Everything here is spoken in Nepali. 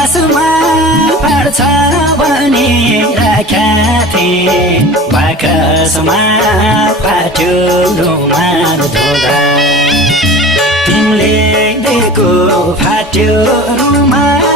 आकाशमा फाड्छ भने राखेका थिए बाकसमा फाट्यो रुमाल धुँदा तिमीले दिएको फाट्यो रुमाल